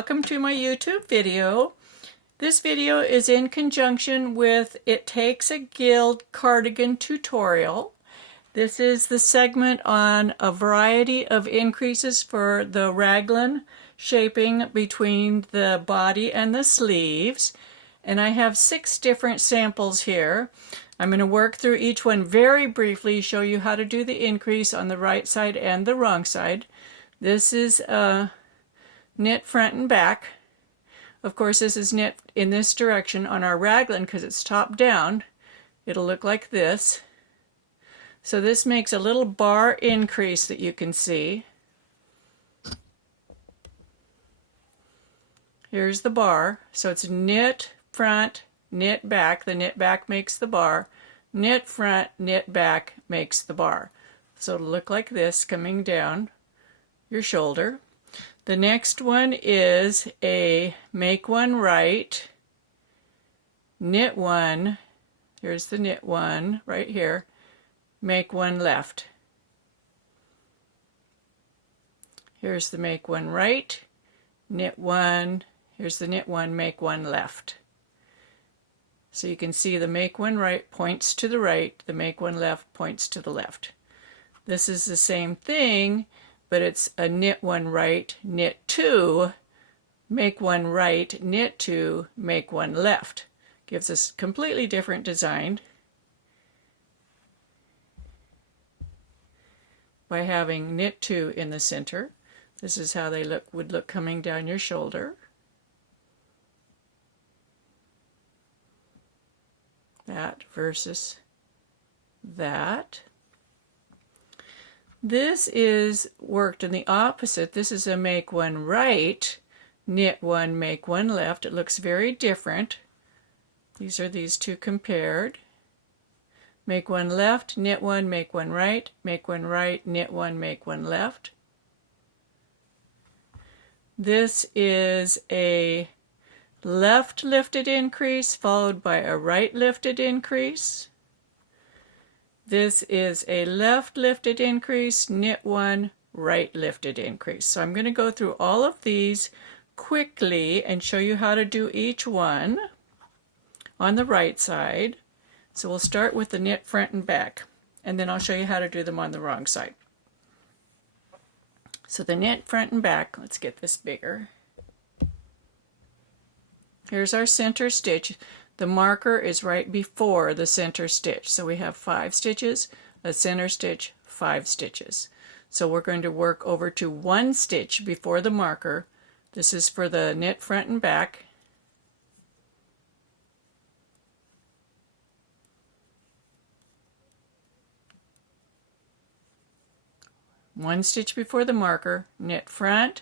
welcome to my YouTube video. This video is in conjunction with It Takes a Guild cardigan tutorial. This is the segment on a variety of increases for the raglan shaping between the body and the sleeves. And I have 6 different samples here. I'm going to work through each one very briefly, show you how to do the increase on the right side and the wrong side. This is knit front and back. Of course, this is knit in this direction on our raglan because it's top down. It'll look like this. So this makes a little bar increase that you can see. Here's the bar. So it's knit front, knit back. The knit back makes the bar. Knit front, knit back makes the bar. So it'll look like this coming down your shoulder. The next one is a make one right, knit one, here's the knit one right here, make one left. Here's the make one right, knit one, here's the knit one, make one left. So you can see the make one right points to the right, the make one left points to the left. This is the same thing, but it's a knit one right, knit two, make one right, knit two, make one left. Gives us a completely different design by having knit two in the center. This is how they would look coming down your shoulder. That versus that. This is worked in the opposite. This is a make one right, knit one, make one left. It looks very different. These are these two compared. Make one left, knit one, make one right, knit one, make one left. This is a left lifted increase followed by a right lifted increase. This is a left lifted increase, knit one, right lifted increase. So I'm going to go through all of these quickly and show you how to do each one on the right side. So we'll start with the knit front and back, and then I'll show you how to do them on the wrong side. So the knit front and back, let's get this bigger. Here's our center stitch. The marker is right before the center stitch. So we have 5 stitches, a center stitch, 5 stitches. So we're going to work over to 1 stitch before the marker. This is for the knit front and back. One stitch before the marker, knit front,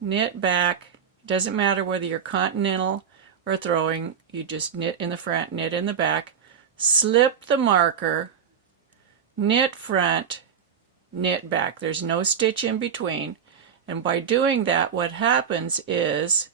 knit back. Doesn't matter whether you're continental or throwing, you just knit in the front, knit in the back, slip the marker, knit front, knit back. There's no stitch in between. And by doing that, what happens is,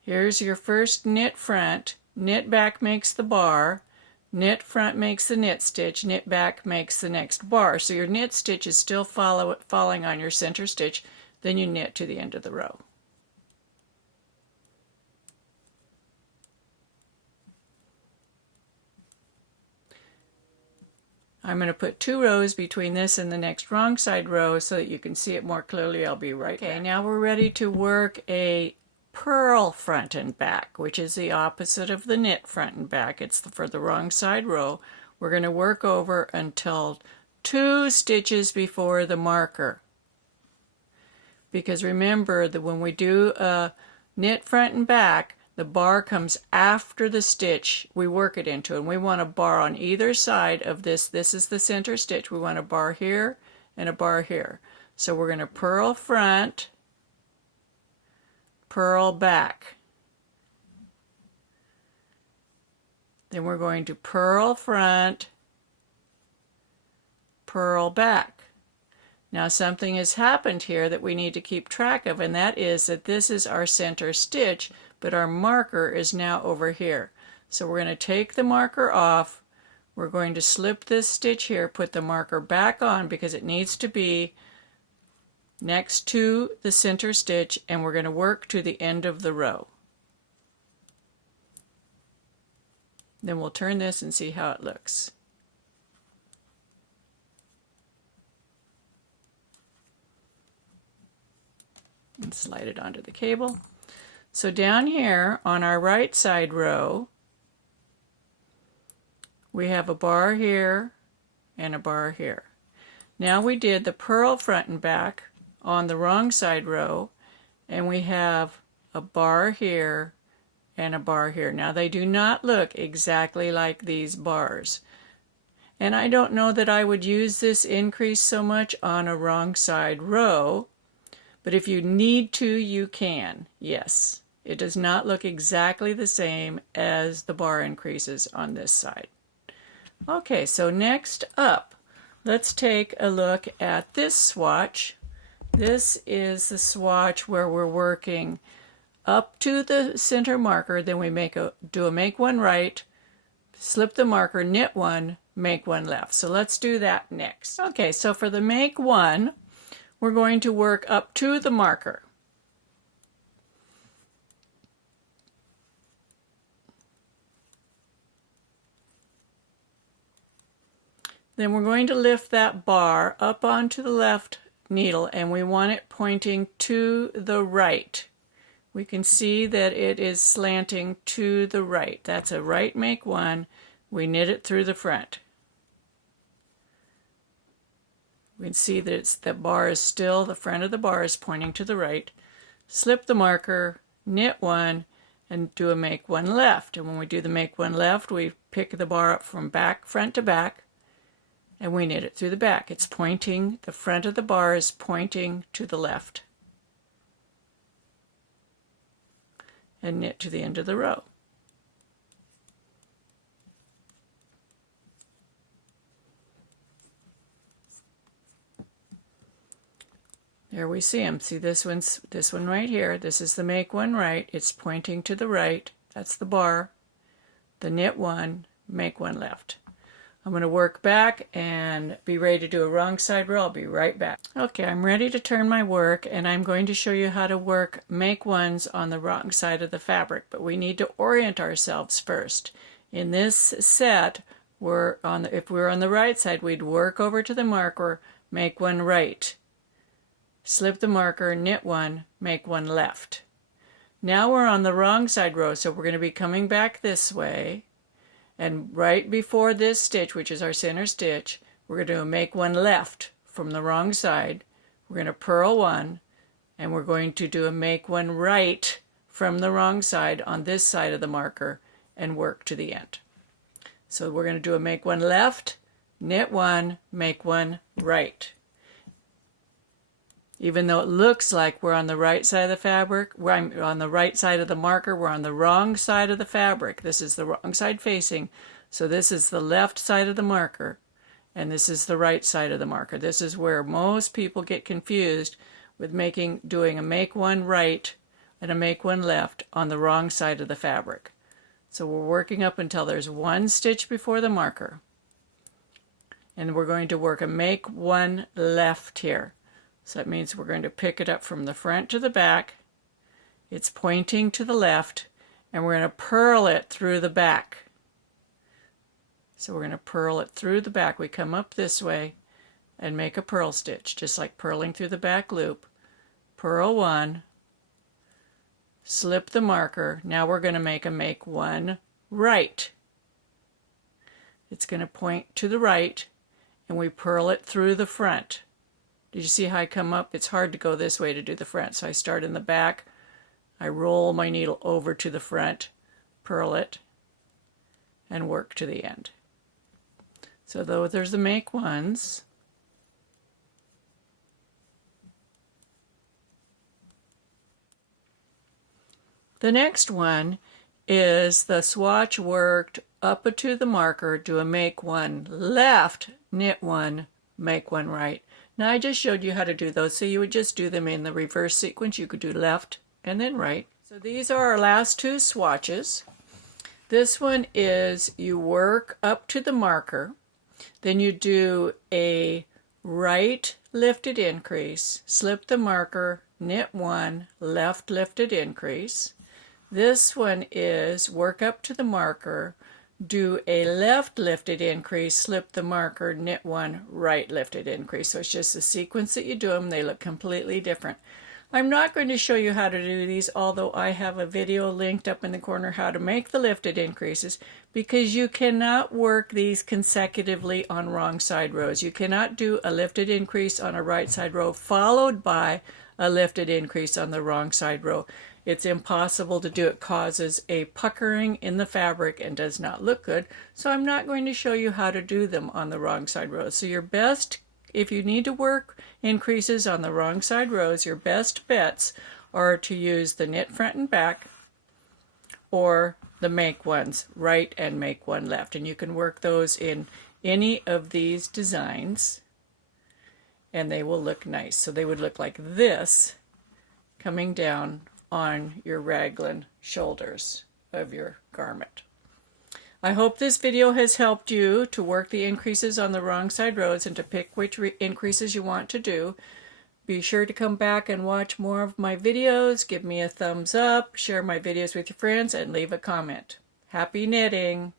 here's your first knit front, knit back makes the bar, knit front makes the knit stitch, knit back makes the next bar. So your knit stitch is still falling on your center stitch, then you knit to the end of the row. I'm going to put 2 rows between this and the next wrong side row so that you can see it more clearly. I'll be right back. Okay, now we're ready to work a purl front and back, which is the opposite of the knit front and back. It's for the wrong side row. We're going to work over until 2 stitches before the marker. Because remember that when we do a knit front and back, the bar comes after the stitch we work it into, and we want a bar on either side of this. This is the center stitch. We want a bar here and a bar here. So we're going to purl front, purl back. Then we're going to purl front, purl back. Now something has happened here that we need to keep track of, and that is that this is our center stitch, but our marker is now over here. So we're going to take the marker off, we're going to slip this stitch here, put the marker back on because it needs to be next to the center stitch, and we're going to work to the end of the row. Then we'll turn this and see how it looks. And slide it onto the cable. So down here on our right side row, we have a bar here and a bar here. Now we did the purl front and back on the wrong side row, and we have a bar here and a bar here. Now they do not look exactly like these bars. And I don't know that I would use this increase so much on a wrong side row, but if you need to, you can. Yes, it does not look exactly the same as the bar increases on this side. Okay, so next up, let's take a look at this swatch. This is the swatch where we're working up to the center marker, then we do a make one right, slip the marker, knit one, make one left. So let's do that next. Okay, so for the make one, we're going to work up to the marker. Then we're going to lift that bar up onto the left needle, and we want it pointing to the right. We can see that it is slanting to the right. That's a right make one. We knit it through the front. We can see that the bar is still, the front of the bar is pointing to the right. Slip the marker, knit one, and do a make one left. And when we do the make one left, we pick the bar up from front to back, and we knit it through the back. It's pointing, the front of the bar is pointing to the left. And knit to the end of the row. There we see them. See this one right here. This is the make one right. It's pointing to the right. That's the bar. The knit one, make one left. I'm going to work back and be ready to do a wrong side row. I'll be right back. Okay, I'm ready to turn my work, and I'm going to show you how to work make ones on the wrong side of the fabric, but we need to orient ourselves first. In this set, if we were on the right side, we'd work over to the marker, make one right, slip the marker, knit one, make one left. Now we're on the wrong side row, so we're going to be coming back this way. And right before this stitch, which is our center stitch, we're going to make one left from the wrong side. We're going to purl one, and we're going to do a make one right from the wrong side on this side of the marker and work to the end. So we're going to do a make one left, knit one, make one right. Even though it looks like we're on the right side of the fabric, we're on the right side of the marker, we're on the wrong side of the fabric. This is the wrong side facing, so this is the left side of the marker, and this is the right side of the marker. This is where most people get confused with doing a make one right and a make one left on the wrong side of the fabric. So we're working up until there's one stitch before the marker, and we're going to work a make one left here. So that means we're going to pick it up from the front to the back. It's pointing to the left, and we're going to purl it through the back. So we're going to purl it through the back. We come up this way and make a purl stitch, just like purling through the back loop. Purl one, slip the marker. Now we're going to make one right. It's going to point to the right, and we purl it through the front. Did you see how I come up? It's hard to go this way to do the front, so I start in the back. I roll my needle over to the front, purl it, and work to the end. So there's the make ones. The next one is the swatch worked up to the marker, do a make one left, knit one, make one right. Now I just showed you how to do those, so you would just do them in the reverse sequence. You could do left and then right. So these are our last two swatches. This one is you work up to the marker, then you do a right lifted increase, slip the marker, knit 1, left lifted increase. This one is work up to the marker, do a left lifted increase, slip the marker, knit 1, right lifted increase. So it's just the sequence that you do them. They look completely different. I'm not going to show you how to do these, although I have a video linked up in the corner how to make the lifted increases, because you cannot work these consecutively on wrong side rows. You cannot do a lifted increase on a right side row followed by a lifted increase on the wrong side row. It's impossible to do. It causes a puckering in the fabric and does not look good. So I'm not going to show you how to do them on the wrong side rows. So your best, if you need to work increases on the wrong side rows, your best bets are to use the knit front and back or the make ones, right and make one left. And you can work those in any of these designs and they will look nice. So they would look like this coming down on your raglan shoulders of your garment. I hope this video has helped you to work the increases on the wrong side rows and to pick which increases you want to do. Be sure to come back and watch more of my videos. Give me a thumbs up, share my videos with your friends, and leave a comment. Happy knitting!